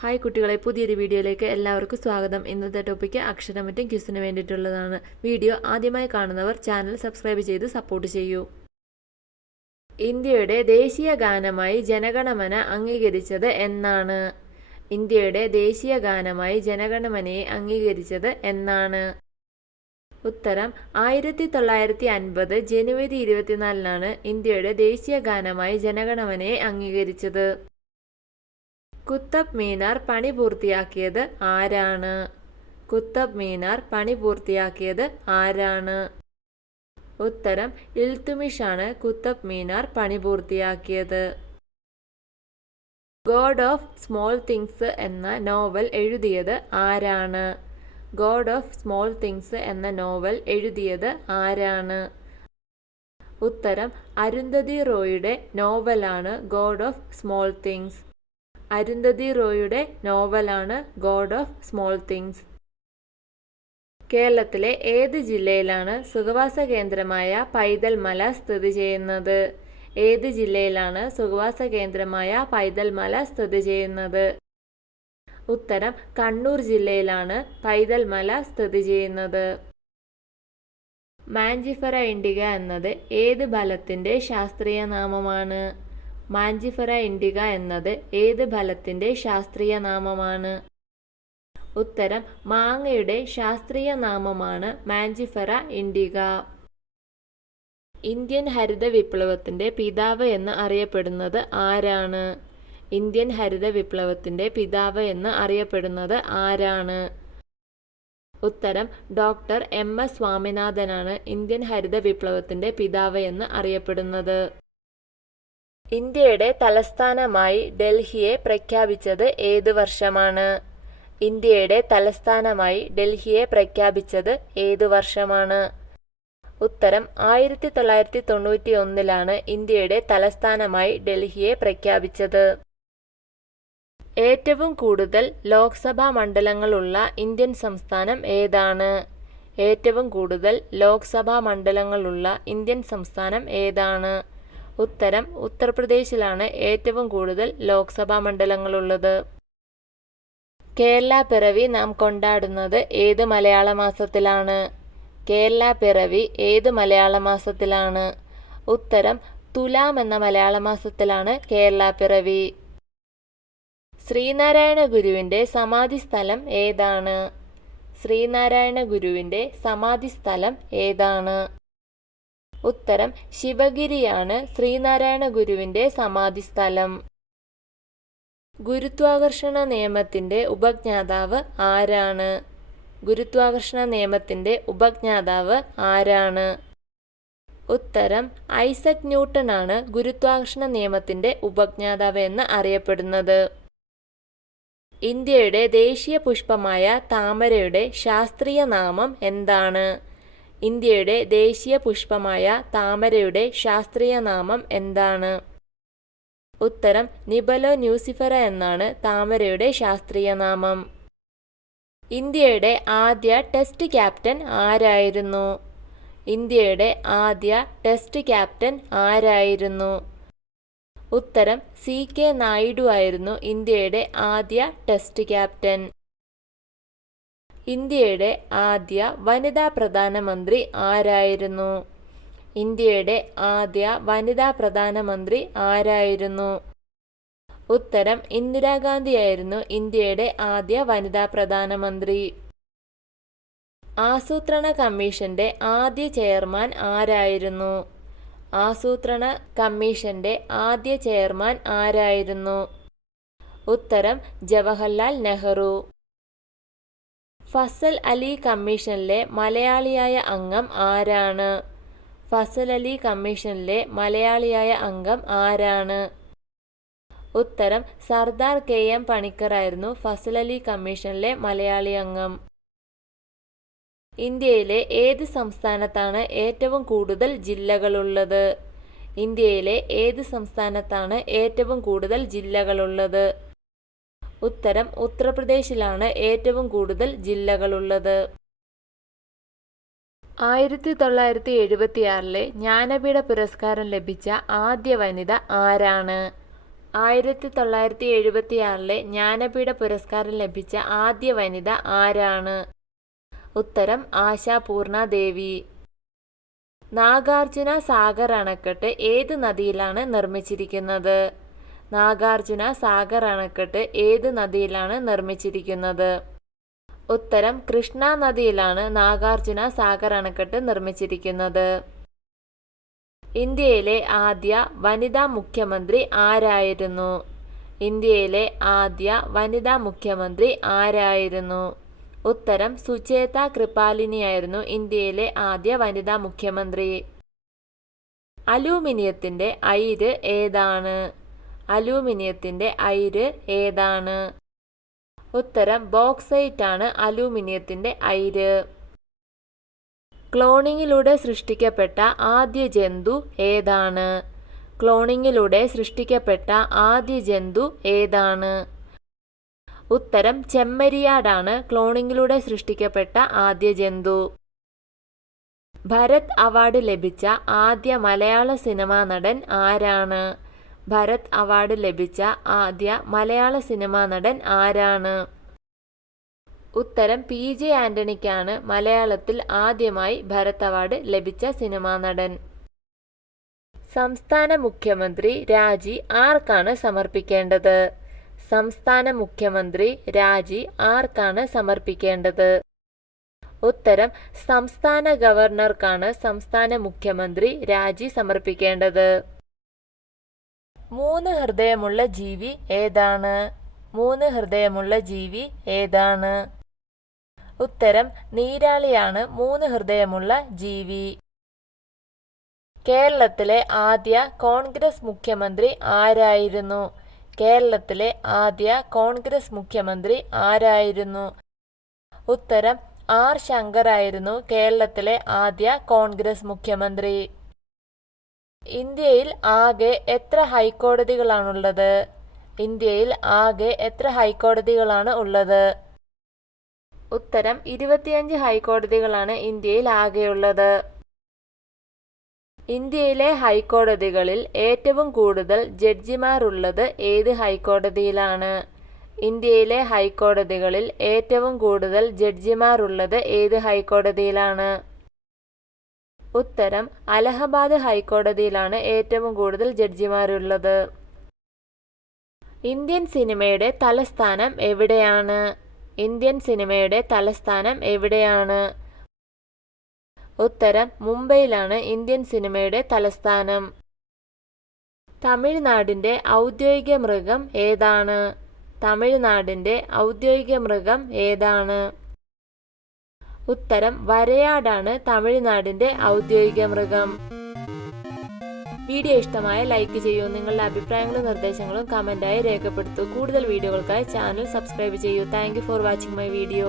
Hi കുട്ടികളെ, പുതിയൊരു വീഡിയോയിലേക്ക് എല്ലാവർക്കും സ്വാഗതം. ഇന്നത്തെ ടോപ്പിക്ക് അക്ഷരമറ്റും ക്വിസിന് വേണ്ടിയിട്ടുള്ളതാണ്. വീഡിയോ ആദ്യമായി കാണുന്നവർ ചാനൽ സബ്സ്ക്രൈബ് ചെയ്ത് സപ്പോർട്ട് ചെയ്യൂ. ഇന്ത്യയുടെ ദേശീയ ഗാനമായി ജനഗണമന അംഗീകരിച്ചത് എന്നാണ്? ഇന്ത്യയുടെ ദേശീയ ഗാനമായി ജനഗണമനയെ അംഗീകരിച്ചത് എന്നാണ്? ഉത്തരം 1950 ജനുവരി 24 ഇന്ത്യയുടെ ദേശീയ ഗാനമായി ജനഗണമനയെ അംഗീകരിച്ചത്. കുത്തബ് മീനാർ പണി പൂർത്തിയാക്കിയത് ആരാണ്? കുത്തബ് മീനാർ പണി പൂർത്തിയാക്കിയത് ആരാണ്? ഉത്തരം ഇൽത്തുമിഷാണ് കുത്തബ് മീനാർ പണി പൂർത്തിയാക്കിയത്. ഗോഡ് ഓഫ് സ്മോൾ തിങ്സ് എന്ന നോവൽ എഴുതിയത് ആരാണ്? ഗോഡ് ഓഫ് സ്മോൾ തിങ്സ് എന്ന നോവൽ എഴുതിയത് ആരാണ്? ഉത്തരം അരുന്ധതി റോയുടെ നോവലാണ് God of Small Things. Arundhati റോയുടെ നോവലാണ് ഗോഡ് ഓഫ് സ്മോൾ തിങ്സ്. കേരളത്തിലെ ഏത് ജില്ലയിലാണ് സുഖവാസ കേന്ദ്രമായ പൈതൽ മല സ്ഥിതി ചെയ്യുന്നത്? ഏത് ജില്ലയിലാണ് സുഖവാസ കേന്ദ്രമായ പൈതൽ മല സ്ഥിതി ചെയ്യുന്നത്? ഉത്തരം കണ്ണൂർ ജില്ലയിലാണ് പൈതൽ മല സ്ഥിതി ചെയ്യുന്നത്. മാഞ്ചിഫെറ ഇൻഡിക എന്നത് ഏത് ഫലത്തിന്റെ ശാസ്ത്രീയ നാമമാണ്? മാഞ്ചിഫെറ ഇൻഡിക എന്നത് ഏത് ഫലത്തിന്റെ ശാസ്ത്രീയ നാമമാണ്? ഉത്തരം മാങ്ങയുടെ ശാസ്ത്രീയ നാമമാണ് മാഞ്ചിഫെറ ഇൻഡിക. ഇന്ത്യൻ ഹരിത വിപ്ലവത്തിന്റെ പിതാവ് എന്ന് അറിയപ്പെടുന്നത് ആരാണ്? ഇന്ത്യൻ ഹരിത വിപ്ലവത്തിന്റെ പിതാവ് എന്ന് അറിയപ്പെടുന്നത് ആരാണ്? ഉത്തരം ഡോക്ടർ എം.എസ്. സ്വാമിനാഥനാണ് ഇന്ത്യൻ ഹരിത വിപ്ലവത്തിന്റെ പിതാവ് എന്ന് അറിയപ്പെടുന്നത്. ഇന്ത്യയുടെ തലസ്ഥാനമായി ഡൽഹിയെ പ്രഖ്യാപിച്ചത് ഏത് വർഷമാണ്? ഇന്ത്യയുടെ തലസ്ഥാനമായി ഡൽഹിയെ പ്രഖ്യാപിച്ചത് ഏത് വർഷമാണ്? ഉത്തരം 1991 ഇന്ത്യയുടെ തലസ്ഥാനമായി ഡൽഹിയെ പ്രഖ്യാപിച്ചത്. ഏറ്റവും കൂടുതൽ ലോക്സഭാ മണ്ഡലങ്ങളുള്ള ഇന്ത്യൻ സംസ്ഥാനം ഏതാണ്? ഏറ്റവും കൂടുതൽ ലോക്സഭാ മണ്ഡലങ്ങളുള്ള ഇന്ത്യൻ സംസ്ഥാനം ഏതാണ്? ഉത്തരം ഉത്തർപ്രദേശിലാണ് ഏറ്റവും കൂടുതൽ ലോക്സഭാ മണ്ഡലങ്ങളുള്ളത്. കേരള പിറവി നാം കൊണ്ടാടുന്നത് ഏത് മലയാള മാസത്തിലാണ്? കേരള പിറവി ഏത് മലയാള മാസത്തിലാണ്? ഉത്തരം തുലാം എന്ന മലയാള മാസത്തിലാണ് കേരള പിറവി. ശ്രീനാരായണ ഗുരുവിന്റെ സമാധി സ്ഥലം ഏതാണ്? ശ്രീനാരായണ ഗുരുവിന്റെ സമാധി സ്ഥലം ഏതാണ്? ഉത്തരം ശിവഗിരിയാണ് ശ്രീനാരായണ ഗുരുവിന്റെ സമാധി സ്ഥലം. ഗുരുത്വാകർഷണ നിയമത്തിന്റെ ഉപജ്ഞാതാവ് ആരാണ്? ഗുരുത്വാകർഷണ നിയമത്തിന്റെ ഉപജ്ഞാതാവ് ആരാണ്? ഉത്തരം ഐസക് ന്യൂട്ടൺ ആണ് ഗുരുത്വാകർഷണ നിയമത്തിന്റെ ഉപജ്ഞാതാവ് എന്ന് അറിയപ്പെടുന്നത്. ഇന്ത്യയുടെ ദേശീയ പുഷ്പമായ താമരയുടെ ശാസ്ത്രീയ നാമം എന്താണ്? ഇന്ത്യയുടെ ദേശീയ പുഷ്പമായ താമരയുടെ ശാസ്ത്രീയ നാമം എന്താണ്? ഉത്തരം നിബലോ ന്യൂസിഫെറ എന്നാണ് താമരയുടെ ശാസ്ത്രീയ നാമം. ഇന്ത്യയുടെ ആദ്യ ടെസ്റ്റ് ക്യാപ്റ്റൻ ആരായിരുന്നു? ഇന്ത്യയുടെ ആദ്യ ടെസ്റ്റ് ക്യാപ്റ്റൻ ആരായിരുന്നു? ഉത്തരം C.K. നായിഡു ആയിരുന്നു ഇന്ത്യയുടെ ആദ്യ ടെസ്റ്റ് ക്യാപ്റ്റൻ. ഇന്ത്യയുടെ ആദ്യ വനിതാ പ്രധാനമന്ത്രി ആരായിരുന്നു? ഇന്ത്യയുടെ ആദ്യ വനിതാ പ്രധാനമന്ത്രി ആരായിരുന്നു? ഉത്തരം ഇന്ദിരാഗാന്ധി ആയിരുന്നു ഇന്ത്യയുടെ ആദ്യ വനിതാ പ്രധാനമന്ത്രി. ആസൂത്രണ കമ്മീഷന്റെ ആദ്യ ചെയർമാൻ ആരായിരുന്നു? ആസൂത്രണ കമ്മീഷന്റെ ആദ്യ ചെയർമാൻ ആരായിരുന്നു? ഉത്തരം ജവഹർലാൽ നെഹ്റു. ഫസൽ അലി കമ്മീഷനിലെ മലയാളിയായ അംഗം ആരാണ്? ഫസൽ അലി കമ്മീഷനിലെ മലയാളിയായ അംഗം ആരാണ്? ഉത്തരം സർദാർ K.M. പണിക്കർ ആയിരുന്നു ഫസൽ അലി കമ്മീഷനിലെ മലയാളി അംഗം. ഇന്ത്യയിലെ ഏത് സംസ്ഥാനത്താണ് ഏറ്റവും കൂടുതൽ ജില്ലകളുള്ളത്? ഇന്ത്യയിലെ ഏത് സംസ്ഥാനത്താണ് ഏറ്റവും കൂടുതൽ ജില്ലകളുള്ളത്? ഉത്തരം ഉത്തർപ്രദേശിലാണ് ഏറ്റവും കൂടുതൽ ജില്ലകളുള്ളത്. 1976 ജ്ഞാനപീഠ പുരസ്കാരം ലഭിച്ച ആദ്യ വനിത ആരാണ്? 1976 ജ്ഞാനപീഠ പുരസ്കാരം ലഭിച്ച ആദ്യ വനിത ആരാണ്? ഉത്തരം ആശാപൂർണ ദേവി. നാഗാർജുന സാഗർ അണക്കെട്ട് ഏത് നദിയിലാണ് നിർമ്മിച്ചിരിക്കുന്നത്? നാഗാർജുന സാഗർ അണക്കെട്ട് ഏത് നദിയിലാണ് നിർമ്മിച്ചിരിക്കുന്നത്? ഉത്തരം കൃഷ്ണ നദിയിലാണ് നാഗാർജുന സാഗർ അണക്കെട്ട് നിർമ്മിച്ചിരിക്കുന്നത്. ഇന്ത്യയിലെ ആദ്യ വനിതാ മുഖ്യമന്ത്രി ആരായിരുന്നു? ഇന്ത്യയിലെ ആദ്യ വനിതാ മുഖ്യമന്ത്രി ആരായിരുന്നു? ഉത്തരം സുചേത കൃപാലിനിയായിരുന്നു ഇന്ത്യയിലെ ആദ്യ വനിതാ മുഖ്യമന്ത്രി. അലൂമിനിയത്തിന്റെ അയിര് ഏതാണ്? അലൂമിനിയത്തിന്റെ അയിര് ഏതാണ്? ഉത്തരം ബോക്സൈറ്റ് ആണ് അലൂമിനിയത്തിന്റെ അയിര്. ക്ലോണിങ്ങിലൂടെ സൃഷ്ടിക്കപ്പെട്ട ആദ്യ ജന്തു ഏതാണ്? ക്ലോണിങ്ങിലൂടെ സൃഷ്ടിക്കപ്പെട്ട ആദ്യ ജന്തു ഏതാണ്? ഉത്തരം ചെമ്മരിയാടാണ് ക്ലോണിങ്ങിലൂടെ സൃഷ്ടിക്കപ്പെട്ട ആദ്യ ജന്തു. ഭരത് അവാർഡ് ലഭിച്ച ആദ്യ മലയാള സിനിമാ നടൻ ആരാണ്? ഭരത് അവാർഡ് ലഭിച്ച ആദ്യ മലയാള സിനിമാ നടൻ ആരാണ്? ഉത്തരം PJ ആന്റണിക്കാണ് മലയാളത്തിൽ ആദ്യമായി ഭരത് അവാർഡ് ലഭിച്ച സിനിമാ നടൻ. സംസ്ഥാന മുഖ്യമന്ത്രി രാജി ആർക്കാണ് സമർപ്പിക്കേണ്ടത്? സംസ്ഥാന മുഖ്യമന്ത്രി രാജി ആർക്കാണ് സമർപ്പിക്കേണ്ടത്? ഉത്തരം സംസ്ഥാന ഗവർണർക്കാണ് സംസ്ഥാന മുഖ്യമന്ത്രി രാജി സമർപ്പിക്കേണ്ടത്. 3 ഹൃദയമുള്ള ജീവി ഏതാണ്? 3 ഹൃദയമുള്ള ജീവി ഏതാണ്? ഉത്തരം നീരാളിയാണ് 3 ഹൃദയമുള്ള ജീവി. കേരളത്തിലെ ആദ്യ കോൺഗ്രസ് മുഖ്യമന്ത്രി ആരായിരുന്നു? കേരളത്തിലെ ആദ്യ കോൺഗ്രസ് മുഖ്യമന്ത്രി ആരായിരുന്നു? ഉത്തരം R. ശങ്കർ ആയിരുന്നു കേരളത്തിലെ ആദ്യ കോൺഗ്രസ് മുഖ്യമന്ത്രി. ഇന്ത്യയിൽ ആകെ എത്ര ഹൈക്കോടതികളാണുള്ളത്? ഇന്ത്യയിൽ ആകെ എത്ര ഹൈക്കോടതികളാണ് ഉള്ളത്? ഉത്തരം 25 ഹൈക്കോടതികളാണ് ഇന്ത്യയിൽ ആകെയുള്ളത്. ഇന്ത്യയിലെ ഹൈക്കോടതികളിൽ ഏറ്റവും കൂടുതൽ ജഡ്ജിമാർ ഉള്ളത് ഏത് ഹൈക്കോടതിയിലാണ്? ഇന്ത്യയിലെ ഹൈക്കോടതികളിൽ ഏറ്റവും കൂടുതൽ ജഡ്ജിമാർ ഉള്ളത് ഏത് ഹൈക്കോടതിയിലാണ്? ഉത്തരം അലഹബാദ് ഹൈക്കോടതിയിലാണ് ഏറ്റവും കൂടുതൽ ജഡ്ജിമാരുള്ളത്. ഇന്ത്യൻ സിനിമയുടെ തലസ്ഥാനം എവിടെയാണ്? ഇന്ത്യൻ സിനിമയുടെ തലസ്ഥാനം എവിടെയാണ്? ഉത്തരം മുംബൈയിലാണ് ഇന്ത്യൻ സിനിമയുടെ തലസ്ഥാനം. തമിഴ്നാടിന്റെ ഔദ്യോഗിക മൃഗം ഏതാണ്? തമിഴ്നാടിന്റെ ഔദ്യോഗിക മൃഗം ഏതാണ്? ഉത്തരം വരയാടാണ് തമിഴ്നാടിന്റെ ഔദ്യോഗിക മൃഗം. വീഡിയോ ഇഷ്ടമായ ലൈക്ക് ചെയ്യൂ. നിങ്ങളുടെ അഭിപ്രായങ്ങളും നിർദ്ദേശങ്ങളും കമന്റായി രേഖപ്പെടുത്തൂ. കൂടുതൽ വീഡിയോകൾക്കായി ചാനൽ സബ്സ്ക്രൈബ് ചെയ്യൂ. Thank you for watching my video.